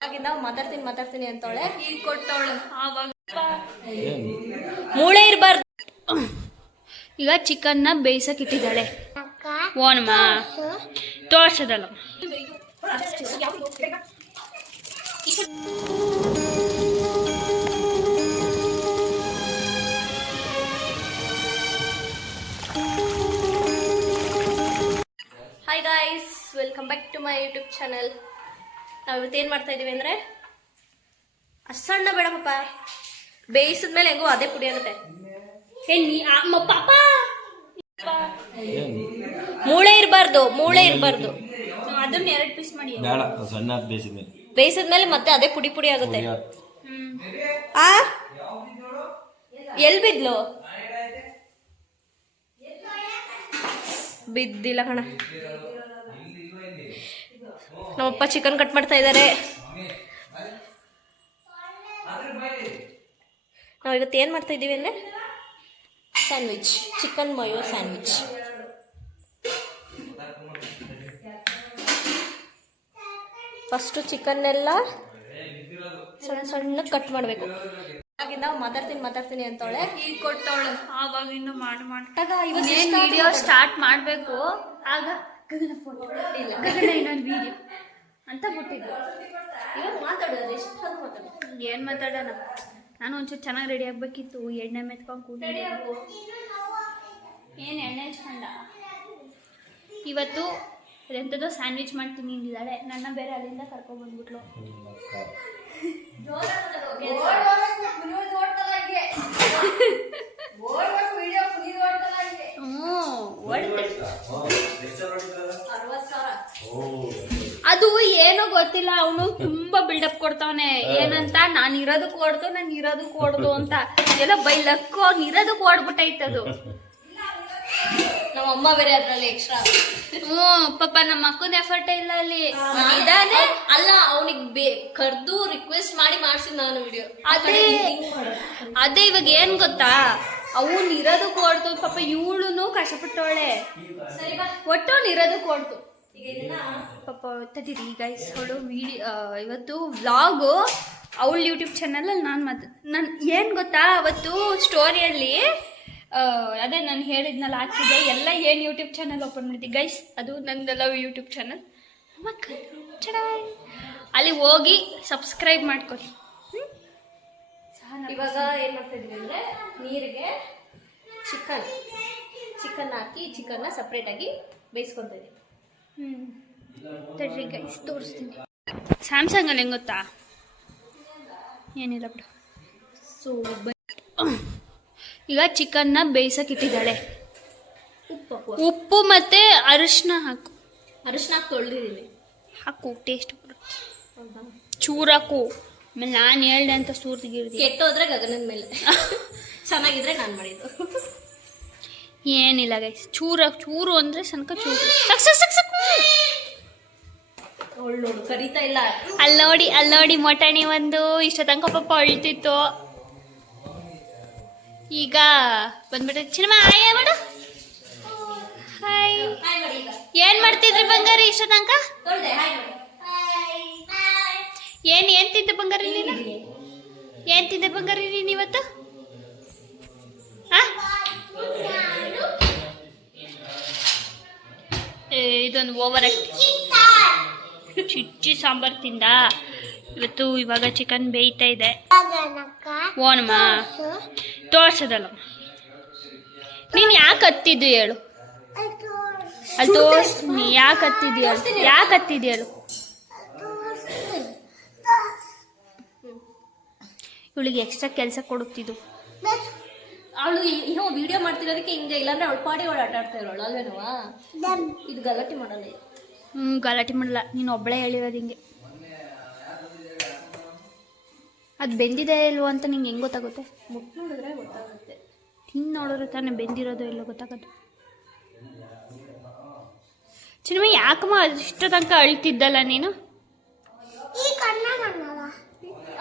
ನಾವು ಮಾತಾಡ್ತೀನಿ ಅಂತವಳೆ ಈಗ ಕೊಟ್ಟವಳೆ. ಆವಾಗ ಮೂಳೆ ಇರಬಾರ್ದು. ಈಗ ಚಿಕನ್ನ ಬೇಯಿಸಕ್ಕೆ ಇಟ್ಟಿದ್ದಾಳೆ. ಓನಮ್ಮ ತೋರ್ಸದಲ್ಲ. Hi guys, welcome back to my YouTube channel. ನಾವು ಇವತ್ತೇನು ಮಾಡ್ತಾ ಇದೀವಿ ಅಂದರೆ, ಅಸಣ್ಣ ಬೇಡ ಪಾಪ, ಬೇಯಿಸಿದ್ಮೇಲೆ ಹೆಂಗೋ ಅದೇ ಪುಡಿ ಆಗುತ್ತೆ. ಪಾಪ ಮೂಳೆ ಇರಬಾರ್ದು ಅದನ್ನ 2 ಪೀಸ್ ಮಾಡಿ ಬೇಯಿಸಿದ್ಮೇಲೆ ಮತ್ತೆ ಅದೇ ಪುಡಿ ಆಗುತ್ತೆ. ಆ ಎಲ್ಲಿ ಬಿದ್ಲು? ಬಿದ್ದಿಲ್ಲ ಕಣ. ನಮ್ಮಪ್ಪ ಚಿಕನ್ ಕಟ್ ಮಾಡ್ತಾ ಇದ್ದಾರೆ. ನಾವು ಇವತ್ತು ಏನು ಮಾಡ್ತಾ ಇದ್ದೀವಿ ಅಂದರೆ ಸ್ಯಾಂಡ್ವಿಚ್, ಚಿಕನ್ ಮಯೋ ಸ್ಯಾಂಡ್ವಿಚ್. ಫಸ್ಟು ಚಿಕನ್ನೆಲ್ಲ ಸಣ್ಣ ಕಟ್ ಮಾಡಬೇಕು. ಆಗಿಂದ ಮಾತಾಡ್ತೀನಿ ಅಂತವಳೆ ಈಗ ಕೊಟ್ಟವಳೆ. ಆವಾಗಿಂದ ಮಾಡ್ತಾಗ ಇವತ್ತು ವಿಡಿಯೋ ಸ್ಟಾರ್ಟ್ ಮಾಡಬೇಕು. ಆಗ ಫೋಟೋ ಇಲ್ಲ, ಇನ್ನೊಂದು ವಿಡಿಯೋ ಅಂತ ಬಿಟ್ಟಿದ್ದು. ಈಗ ಮಾತಾಡೋದು ಎಷ್ಟು ಏನು ಮಾತಾಡೋಣ. ನಾನು ಒಂಚೂರು ಚೆನ್ನಾಗಿ ರೆಡಿ ಆಗಬೇಕಿತ್ತು. ಎಣ್ಣೆ ಮೆತ್ಕೊಂಡು ಕೂಡಿ ಏನು ಎಣ್ಣೆ ಹಚ್ಕೊಂಡ. ಇವತ್ತು ಎಂಥದೋ ಸ್ಯಾಂಡ್ವಿಚ್ ಮಾಡ್ತೀನಿ ಅಂದಿದ್ದಾಳೆ. ನನ್ನ ಬೇರೆ ಅಲ್ಲಿಂದ ಕರ್ಕೊಂಡ್ಬಂದ್ಬಿಟ್ಲು. ಅದು ಏನೋ ಗೊತ್ತಿಲ್ಲ, ಅವನು ತುಂಬಾ ಬಿಲ್ಡಪ್ ಕೊಡ್ತಾವನೆ. ಏನಂತ ನಾನು ಇರೋದಕ್ಕೆ ಕೊಡ್ದು ಅಂತ ಎಲ್ಲ ಬೈ ಲಕ್ಕು. ಅವ್ನು ಇರೋದಕ್ಕೆ ಓಡ್ಬಿಟ್ಟೈತದು. ನಮ್ಮ ಅಮ್ಮ ಬೇರೆ ಅದ್ರಲ್ಲಿ ಎಕ್ಸ್ಟ್ರಾ. ಪಾಪ ನಮ್ಮ ಅಕ್ಕನ ಎಫರ್ಟ್ ಇಲ್ಲ ಅಲ್ಲಿ. ಇದಾನೆ ಅಲ್ಲ, ಅವನಿಗೆ ಕರ್ದು ರಿಕ್ವೆಸ್ಟ್ ಮಾಡಿ ಮಾಡ್ಸಿದ್ ನಾನು ವಿಡಿಯೋ. ಅದೇ ಇವಾಗ ಏನ್ ಗೊತ್ತಾ, ಅವನ್ ಇರೋದಕ್ಕೆ ಓಡ್ತು. ಪಾಪ ಇವಳು ಕಷ್ಟಪಟ್ಟವಳೆ. ಒಟ್ಟು ಅವ್ನು ಇರೋದಕ್ಕೆ ಓಡ್ತು. ಪಾಪ ತದೀರಿ ಗೈಸ್, ಅವಳು ಇವತ್ತು ವ್ಲಾಗು ಅವಳು ಯೂಟ್ಯೂಬ್ ಚಾನಲಲ್ಲಿ ನಾನು ಏನು ಗೊತ್ತಾ, ಅವತ್ತು ಸ್ಟೋರಿಯಲ್ಲಿ ಅದೇ ನಾನು ಹೇಳಿದ್ನಲ್ಲ ಹಾಕಿದ್ದೆ ಎಲ್ಲ. ಏನು ಯೂಟ್ಯೂಬ್ ಚಾನಲ್ ಓಪನ್ ಮಾಡಿದ್ದೆ ಗೈಸ್, ಅದು ನಂದೆಲ್ಲ ಯೂಟ್ಯೂಬ್ ಚಾನಲ್. ಅಲ್ಲಿ ಹೋಗಿ ಸಬ್ಸ್ಕ್ರೈಬ್ ಮಾಡ್ಕೊಳ್ಳಿ. ಇವಾಗ ಏನು ಮಾಡ್ತಾ ಇದ್ದೀವಿ ಅಂದರೆ, ನೀರಿಗೆ ಚಿಕನ್ ಹಾಕಿ ಚಿಕನ್ನ ಸಪ್ರೇಟಾಗಿ ಬೇಯಿಸ್ಕೊತಾ ಇದ್ದೀವಿ. ತಡ್ರಿ ಗೈಸ್ ತೋರಿಸ್ತೀನಿ. ಸ್ಯಾಮ್ಸಂಗಲ್ಲಿ ಹೆಂಗೆ ಗೊತ್ತಾ, ಏನಿಲ್ಲ ಬಿಡು. ಸೊ ಈಗ ಚಿಕನ್ನ ಬೇಯಿಸಕ್ಕೆ ಇಟ್ಟಿದ್ದಾಳೆ. ಉಪ್ಪು ಮತ್ತು ಅರಿಶಿನ ಹಾಕು. ಅರಿಶಿನ ತೊಳೆದಿದ್ದೀನಿ, ಹಾಕು ಟೇಸ್ಟ್ ಬರುತ್ತೆ. ಚೂರು ಹಾಕು. ಆಮೇಲೆ ನಾನು ಹೇಳ್ದೆ ಅಂತ ಸೂರ್ತಿಗಿರ್ದಿ. ಕೆಟ್ಟೋದ್ರೆ ಗಗನದ ಮೇಲೆ, ಚೆನ್ನಾಗಿದ್ರೆ ನಾನು ಮಾಡಿದ್ದು. ಏನಿಲ್ಲ ಗೈಸ್, ಚೂರು ಅಂದರೆ ಸಣ್ಣ ಚೂರು. ನೋಡು ಕರೀತಾ ಇಲ್ಲ. ಅಲ್ಲಿ ನೋಡಿ ಮೊಟಾಣಿ ಒಂದು ಇಷ್ಟ ತನಕ ಪಾಪ ಅಳ್ತಿತ್ತು. ಈಗ ಬಂದ್ಬಿಟ್ಟು ಚಿನ್ನಮ್ಮ ಹಾಯ್ ಮಾಡು. ಹಾಯ್. ಏನ್ ಮಾಡ್ತಿದ್ರಿ ಬಂಗಾರಿ ಇಷ್ಟ ತನಕ? ಏನ್ ತಿಂದೆ ಬಂಗಾರಿ ನೀನು? ಏನ್ ತಿಂದೆ ಬಂಗಾರಿ ನೀನು ಇವತ್ತು? ಇದೊಂದು ಓವರ್ ಚಿಚ್ಚಿ ಸಾಂಬಾರು ತಿಂದ ಇವತ್ತು. ಇವಾಗ ಚಿಕನ್ ಬೇಯ್ತಾ ಇದೆ. ಓನಮ್ಮ ತೋರ್ಸದಲ್ಲ. ನೀನು ಯಾಕೆ ಹತ್ತಿದ್ದು ಹೇಳು? ಅಲ್ಲಿ ತೋರಿಸ್ತೀನಿ. ಯಾಕೆ ಹತ್ತಿದ್ಯ ಹೇಳು? ಇವಳಿಗೆ ಎಕ್ಸ್ಟ್ರಾ ಕೆಲಸ ಕೊಡುತ್ತಿದ್ದು. ಅವಳು ಏನೋ ವಿಡಿಯೋ ಮಾಡ್ತಿರೋದಕ್ಕೆ ಹಿಂಗೆ, ಇಲ್ಲಾಂದ್ರೆ ಅವಳು ಪಾಡಿ ಅವಳು ಆಟ ಆಡ್ತಾ ಇರೋಳು ಅಲ್ವೇನವಾ? ಇದು ಗಲಾಟೆ ಮಾಡಲ್ಲ. ಗಲಾಟೆ ಮಾಡಲ್ಲ, ನೀನು ಒಬ್ಬಳೇ ಹೇಳಿರೋದು ಹಿಂಗೆ. ಅದು ಬೆಂದಿದೆ ಇಲ್ವೋ ಅಂತ ನಿಂಗೆ ಹೆಂಗೆ ಗೊತ್ತಾಗುತ್ತೆ? ಮುಟ್ಟು ನೋಡಿದ್ರೆ ಗೊತ್ತಾಗುತ್ತೆ. ತಿಂದು ನೋಡಿದ್ರೆ ತಾನೇ ಬೆಂದಿರೋದು ಇಲ್ಲೋ ಗೊತ್ತಾಗೋದು. ಚಿನ್ನಮ್ಮ ಯಾಕಮ್ಮ ಇಷ್ಟು ತನಕ ಅಳ್ತಿದ್ದಲ್ಲ ನೀನು?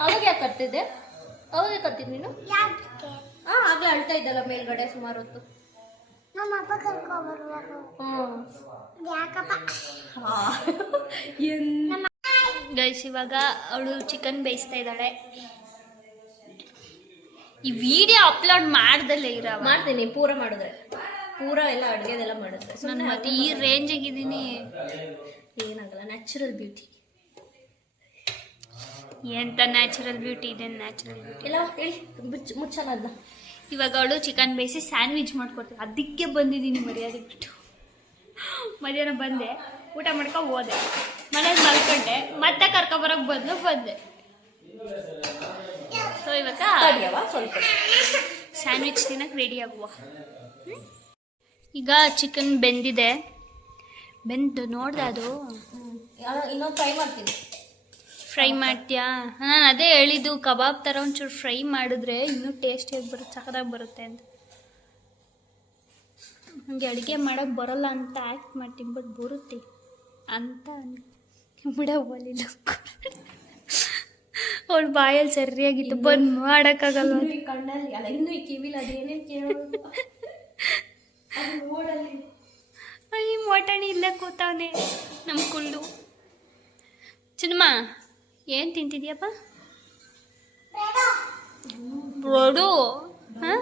ಅವಾಗ ಯಾಕೆ ಕತ್ತಿದ್ದೆ? ಅವಾಗ ಕತ್ತಿದ್ದು ನೀನು? ಆಗಲೇ ಅಳ್ತಾ ಇದ್ದಲ್ಲ ಮೇಲ್ಗಡೆ ಸುಮಾರು ಹೊತ್ತು. ಗೈಸ್ ಇವಾಗ ಅವಳು ಚಿಕನ್ ಬೇಯಿಸ್ತಾ ಇದ್ದಾಳೆ. ಈ ವಿಡಿಯೋ ಅಪ್ಲೋಡ್ ಮಾಡ್ದಲ್ಲೇ ಮಾಡ್ತೀನಿ ಪೂರ ಮಾಡಿದ್ರೆ ಪೂರ ಎಲ್ಲ ಅಡುಗೆದೆಲ್ಲ ಮಾಡಿದ್ರೆ ನಾನು ಮತ್ತೆ ಈ ರೇಂಜಿಗಿದ್ದೀನಿ. ಏನಾಗಲ್ಲ, ನ್ಯಾಚುರಲ್ ಬ್ಯೂಟಿ. ಎಂತ ನ್ಯಾಚುರಲ್ ಬ್ಯೂಟಿ ಇದೆ, ನ್ಯಾಚುರಲ್ ಬ್ಯೂಟಿ ಎಲ್ಲ ಹೇಳಿ ಮುಚ್ಚಲ್ಲ ಅದನ್ನ. ಇವಾಗ ಅವಳು ಚಿಕನ್ ಬೇಯಿಸಿ ಸ್ಯಾಂಡ್ವಿಚ್ ಮಾಡ್ಕೊಡ್ತೀವಿ. ಅದಕ್ಕೆ ಬಂದಿದ್ದೀನಿ ಮರ್ಯಾದೆ ಬಿಟ್ಟು. ಮಧ್ಯಾಹ್ನ ಬಂದೆ, ಊಟ ಮಾಡ್ಕೊಂಡು ಹೋದೆ, ಮನೇಲಿ ಮಲ್ಕೊಂಡೆ, ಮತ್ತೆ ಕರ್ಕೊಬರೋಕೆ ಬಂದೆ. ಸೊ ಇವಾಗ ಸ್ವಲ್ಪ ಸ್ಯಾಂಡ್ವಿಚ್ ತಿನ್ನಕ್ಕೆ ರೆಡಿ ಆಗುವ. ಈಗ ಚಿಕನ್ ಬೆಂದಿದೆ, ಬೆಂದು ನೋಡ್ದೆ ಅದು. ಇನ್ನೊಂದು ಫ್ರೈ ಮಾಡ್ತೀನಿ. ಫ್ರೈ ಮಾಡ್ತೀಯಾ? ನಾನು ಅದೇ ಹೇಳಿದ್ದು, ಕಬಾಬ್ ಥರ ಒಂಚೂರು ಫ್ರೈ ಮಾಡಿದ್ರೆ ಇನ್ನೂ ಟೇಸ್ಟಿಯಾಗಿ ಬರುತ್ತೆ, ಸಖತ್ತಾಗಿ ಬರುತ್ತೆ ಅಂತ. ನನಗೆ ಅಡುಗೆ ಮಾಡೋಕ್ಕೆ ಬರೋಲ್ಲ ಅಂತ ಆ್ಯಕ್ಟ್ ಮಾಡ್ತೀನಿ, ಬಟ್ ಬರುತ್ತೆ ಅಂತ ಬಿಡೋಲ್ಲ. ಅವಳು ಬಾಯಲ್ಲಿ ಸರಿಯಾಗಿತ್ತು, ಬಂದು ಮಾಡೋಕ್ಕಾಗಲ್ಲ. ಕಣ್ಣಲ್ಲಿ ಅಲ್ಲ, ಇನ್ನೂ ಈ ಕಿವಿಲಿ ಅದೇನೇನು ಕೇಳೋದು. ಈ ಮೊಟಣಿ ಇಲ್ಲೇ ಕೂತವನೆ ನಮ್ಮ ಕುಳ್ಳು. ಚಿನ್ನಮ್ಮ ಏನು ತಿಂತಿದ್ಯಪ್ಪ? ಬ್ರೆಡು. ಹಾಂ,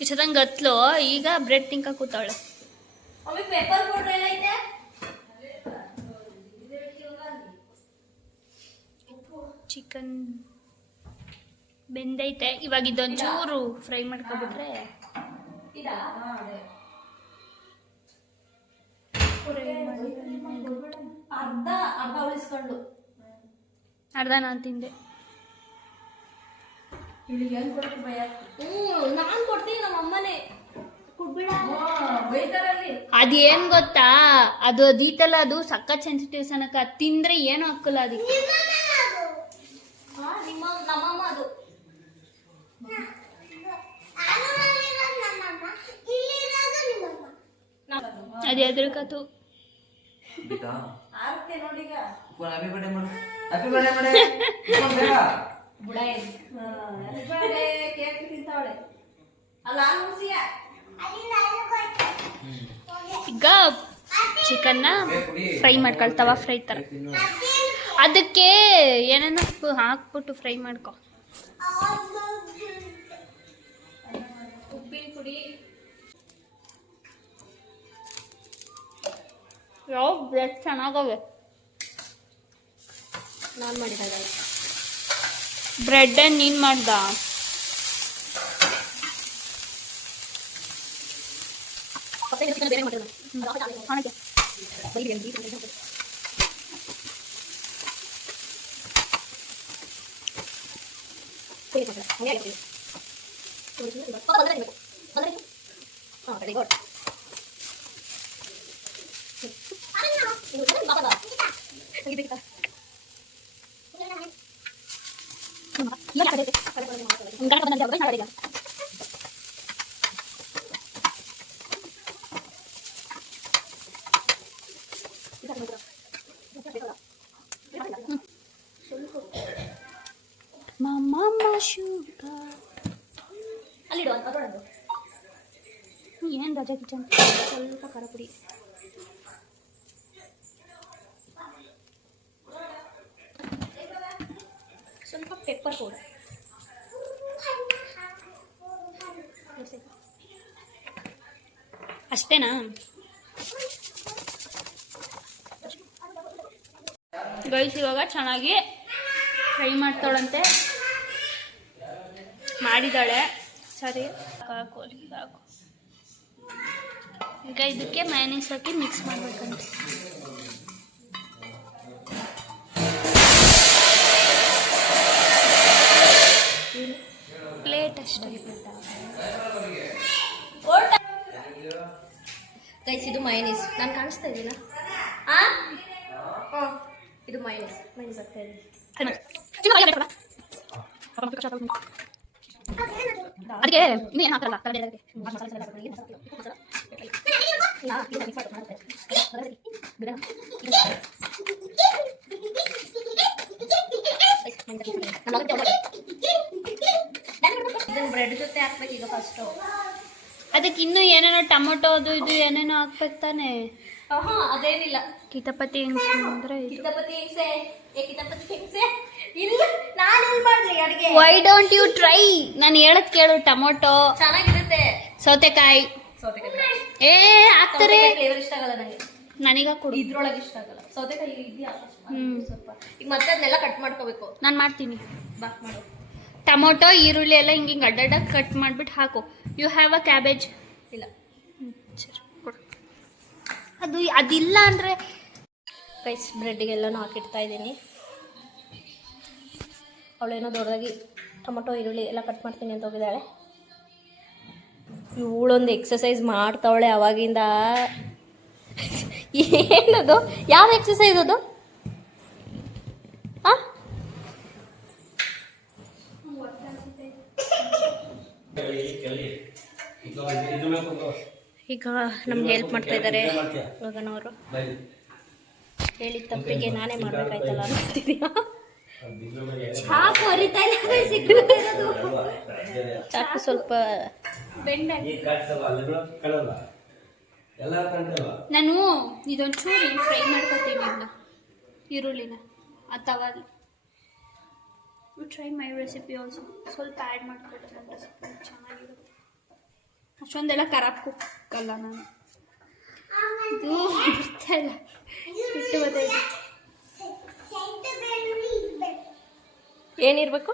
ಇಷ್ಟೊತ್ತಂಗೆ ಗತ್ಲು, ಈಗ ಬ್ರೆಡ್ ತಿಂಕ ಕೂತಾವಳೆ. ಪೇಪರ್ ಪೌಡರ್ ಎಲ್ಲ ಇದೆ. ಚಿಕನ್ ಬೆಂದೈತೆ, ಇವಾಗ ಇದೊಂಚೂರು ಫ್ರೈ ಮಾಡ್ಕೊಬಿಟ್ರೆ ಅರ್ಧ ಉಳಿಸ್ಕೊಂಡು ಅರ್ಧ ನಾನು ತಿಂದೆ. ನಾನು ಕೊಡ್ತೀನಿ, ನಮ್ಮ ಅಮ್ಮನೇ ಕೊಡ್ಬೇಡ ಅದೇನ್ ಗೊತ್ತಾ, ಅದು ಅದೀತಲ್ಲ, ಅದು ಸಖತ್ ಸೆನ್ಸಿಟಿವ್ ಸನಕ, ತಿಂದ್ರೆ ಏನು ಹಾಕಲ್ಲ ಅದಕ್ಕೆ. ನಮ್ಮಮ್ಮ ಅದು ಅದು ಎದುರುಕತು. ಈಗ ಚಿಕನ್ನ ಫ್ರೈ ಮಾಡ್ಕೊಳ್ತಾವ, ಫ್ರೈ ತರ. ಅದಕ್ಕೆ ಏನೇನೋ ಹಾಕ್ಬಿಟ್ಟು ಫ್ರೈ ಮಾಡ್ಕೊ. ಉಪ್ಪಿನ ಪುಡಿ, ಯಾವ ಬ್ರೆಡ್ ಚೆನ್ನಾಗವೆ. ನಾನು ಮಾಡಿದಾಗ ಬ್ರೆಡ್ ನೀನು ಮಾಡ್ದ? ಏನು ರಜಾ ಕಿಚನ್, ಸ್ವಲ್ಪ ಖಾರ ಪುಡಿ, ಸ್ವಲ್ಪ ಪೆಪ್ಪರ್ ಪೌಡರ್, ಅಷ್ಟೇನಾ? ಗೈಸ್ ಇವಾಗ ಚೆನ್ನಾಗಿ ಫ್ರೈ ಮಾಡ್ತಾಳಂತೆ, ಮಾಡಿದಾಳೆ. ಸರಿ ಹಾಕು. ಈಗ ಇದಕ್ಕೆ ಮಯೋನೀಸ್ ಹಾಕಿ ಮಿಕ್ಸ್ ಮಾಡ್ಬೇಕಂತೆ. ಪ್ಲೇಟ್ ಅಷ್ಟೇ. ಗೈಸ್ ಇದು ಮಯೋನೀಸ್, ನಾನು ಕಾಣಿಸ್ತಾ ಇದ್ದೀನ? ಇದು ಮಯೋನೀಸ್ ಆಗ್ತಾ ಇದೆ. ಅದಕ್ಕೆ ಇನ್ನೂ ಏನು ಹಾಕಲ್ಲ. ಬ್ರೆಡ್ ಜೊತೆ ಹಾಕ್ಬೇಕು ಈಗ ಫಸ್ಟು. ಅದಕ್ಕೆ ಇನ್ನೂ ಏನೇನೋ ಟೊಮೊಟೊ ಅದು ಇದು ಏನೇನೋ ಹಾಕ್ಬೇಕು ತಾನೆ. ಅದೇನಿಲ್ಲ, ಕಿತಪತಿ ಹಿಂಸೆ ಅಂದ್ರೆ ಇದು. ಕಿತಪತಿ ಹಿಂಸೆ ಕಿತಪತಿ ಹಿಂಸೆ ಇಲ್ಲ, ನಾನು ಎಲ್ಲಿ ಮಾಡ್ಲಿ ಅಡಿಗೆ? Why don't you try? ನಾನು ಹೇಳದ್ ಕೇಳು. ಟೊಮೊಟೊ ಚೆನ್ನಾಗಿರುತ್ತೆ. ಸೌತೆಕಾಯಿ ಏ ಹಾಕ್ತಾರೆ. ಫ್ಲೇವರ್ ಇಷ್ಟ ಆಗಲ್ಲ ನನಗೆ. ನನಗ ಕೊಡು. ಇದ್ರೊಳಗೆ ಇಷ್ಟ ಆಗಲ್ಲ ಸೌತೆಕಾಯಿ. ಇದೆಯಾ ಸ್ವಲ್ಪ ಈಗ ಮತ್ತೆ ಅದನ್ನೆಲ್ಲ ಕಟ್ ಮಾಡ್ಕೋಬೇಕು. ನಾನು ಮಾಡ್ತೀನಿ. ಬಾ ಮಾಡು. ಟೊಮೊಟೊ ಈರುಳ್ಳಿ ಎಲ್ಲ ಹಿಂಗೆ ಅಡ್ಡಡ್ಡ ಕಟ್ ಮಾಡ್ಬಿಟ್ಟು ಹಾಕು. You have a cabbage? ಇಲ್ಲ. ಸರಿ ಕೊಡು. ಅದಿಲ್ಲ ಅಂದರೆ ರೈಸ್ ಬ್ರೆಡ್ಡಿಗೆಲ್ಲನೂ ಹಾಕಿಡ್ತಾ ಇದ್ದೀನಿ. ಅವಳೇನೋ ದೊಡ್ಡದಾಗಿ ಟೊಮೊಟೊ ಈರುಳ್ಳಿ ಎಲ್ಲ ಕಟ್ ಮಾಡ್ತೀನಿ ಅಂತ ಹೋಗಿದ್ದಾಳೆ. ಇವಳೊಂದು ಎಕ್ಸಸೈಸ್ ಮಾಡ್ತಾವಳೆ ಅವಾಗಿಂದ. ಏನದು? ಯಾವ ಎಕ್ಸಸೈಸ್ ಅದು? ಈಗ ನಮ್ಗೆ ಹೆಲ್ಪ್ ಮಾಡ್ತಾ ಇದ್ದಾರೆ ಗಗನವರು. ಹೇಳಿದ ತಪ್ಪಿಗೆ ನಾನೇ ಮಾಡ್ಬೇಕಾಯ್ತಲ್ಲ ಅಂತಿದ್ಯಾ? ಚಾಕು ಅರಿತಾ ಇಲ್ಲ, ಸಿಗ್ತಾ ಇರೋದು. ಚಾಕು ಸ್ವಲ್ಪ ನಾನು ಇದೊಂಚೂರು ಫ್ರೈ ಮಾಡ್ಕೊತೀನಿ ಇದನ್ನ, ಈರುಳ್ಳಿನ ಅಥವಾ ಟ್ರೈ ಮೈ ರೆಸಿಪಿ ಆಲ್ಸೋ. ಸ್ವಲ್ಪ ಆ್ಯಡ್ ಮಾಡ್ಕೊಟ್ಟು ನನ್ನ ರೆಸಿಪಿ ಚೆನ್ನಾಗಿರುತ್ತೆ. ಅಷ್ಟೊಂದೆಲ್ಲ ಖರಾಬ್ ಕುಕ್ಕಲ್ಲ ನಾನು. ಇದು ಬರ್ತಾ ಇಲ್ಲ, ಇಟ್ಟು ಗೊತ್ತಾಯ್ತು. ಏನಿರ್ಬೇಕು?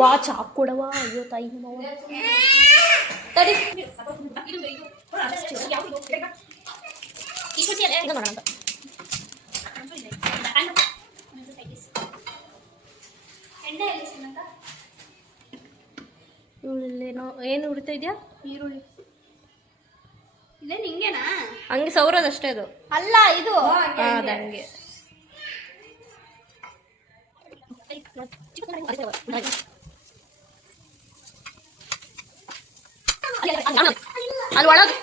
ವಾ ಚಾಕು ಕೊಡವಾ. ಅಯ್ಯೋ ತಾಯಿ ತಡಿ. ಇವಳಲ್ಲೇನೋ ಏನು ಉಡ್ತಾ ಇದೆಯಾ? ಈರುಳ್ಳಿ ಇದೇನು ಹಿಂಗೇನಾ? ಹಂಗೆ ಸೌರದಷ್ಟೇ ಅದು. ಅಲ್ಲ ಇದು ಅದಂಗೆ. ಅಲ್ಲಿ ಒಳಗೆ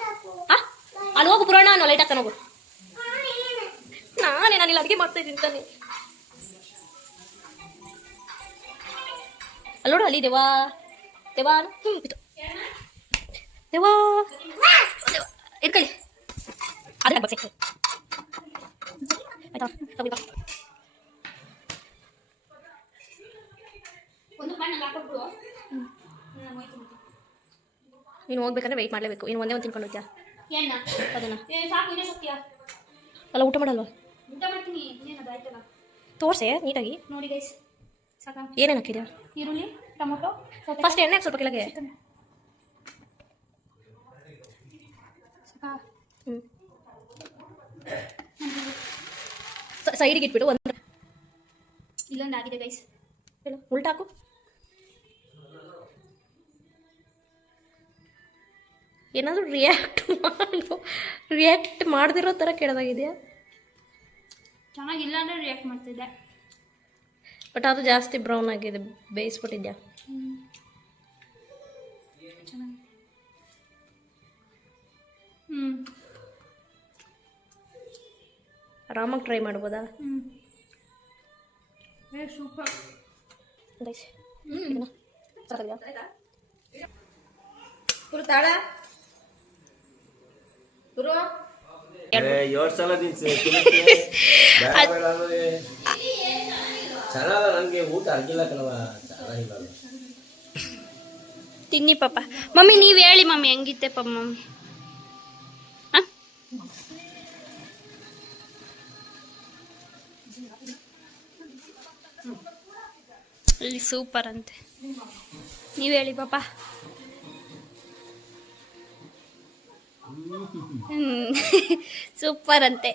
ಅಲ್ಲಿ ಹೋಗು ಪುರಾಣ. ನಾನು ಲೈಟ್ ಹಾಕ್ತಾನೆ ಹೋಗು. ನಾನಿಲ್ಲಿ ಅಡುಗೆ ಮಾಡ್ತಾ ಇದ್ದೀನಿ ತಾನೆ. ಅಲ್ಲಿ ನೋಡು, ಅಲ್ಲಿ ದೇವಾ ದೇವಾ ದೇವಾ ಇಟ್ಕೊಳ್ಳಿ. ಅದೇ ಬಸ್ ಆಯ್ತಾ? ನೀನು ಹೋಗ್ಬೇಕಂದ್ರೆ ವೆಯ್ಟ್ ಮಾಡಲೇಬೇಕು. ಇನ್ನು ಒಂದೇ ಒಂದು ತಿನ್ಕೊಂಡು ಹೋಗ್ತೀಯಾ ಅದನ್ನ? ಅಲ್ಲ ಊಟ ಮಾಡಲ್ವಾ? ತೋರ್ಸೆ ನೀಟಾಗಿ ನೋಡಿ ಗೈಸ್. ಸಾಕಾ? ಏನೇನು ಹಾಕಿದ್ಯಾ? ಈರುಳ್ಳಿ, ಟೊಮೊಟೊ, ಫಸ್ಟ್ ಎಣ್ಣೆ ಹಾಕಿ ಸ್ವಲ್ಪ ಕೆಳಗೆ. ಸೈಡಿಗೆ ಇಟ್ಬಿಟ್ಟು ಒಂದು ಇಲ್ಲೊಂದು ಆಗಿದೆ ಗೈಸ್. ಉಲ್ಟಾಕು. ಏನಾದರೂ ರಿಯಾಕ್ಟ್ ಮಾಡದಿರೋ ಥರ ಕೇಳೋದಾಗಿದೆಯಾ? ಚೆನ್ನಾಗಿಲ್ಲ ಅಂದರೆ ರಿಯಾಕ್ಟ್ ಮಾಡ್ತಿದ್ದೆ. ಬಟ್ ಅದು ಜಾಸ್ತಿ ಬ್ರೌನ್ ಆಗಿದೆ, ಬೇಯಿಸ್ಬಿಟ್ಟಿದ್ಯಾ? ಆರಾಮಾಗಿ ಟ್ರೈ ಮಾಡ್ಬೋದಾ? ಸೂಪರ್. ತಾಳ ತಿನ್ನಿ ಪಾಪ. ಮಮ್ಮಿ ನೀವು ಹೇಳಿ ಮಮ್ಮಿ ಹೆಂಗಿತ್ತೆ ಪಾಪ ಮಮ್ಮಿ? ಸೂಪರ್ ಅಂತೆ. ನೀವು ಹೇಳಿ ಪಾಪ. ಸೂಪರ್ ಅಂತೆ.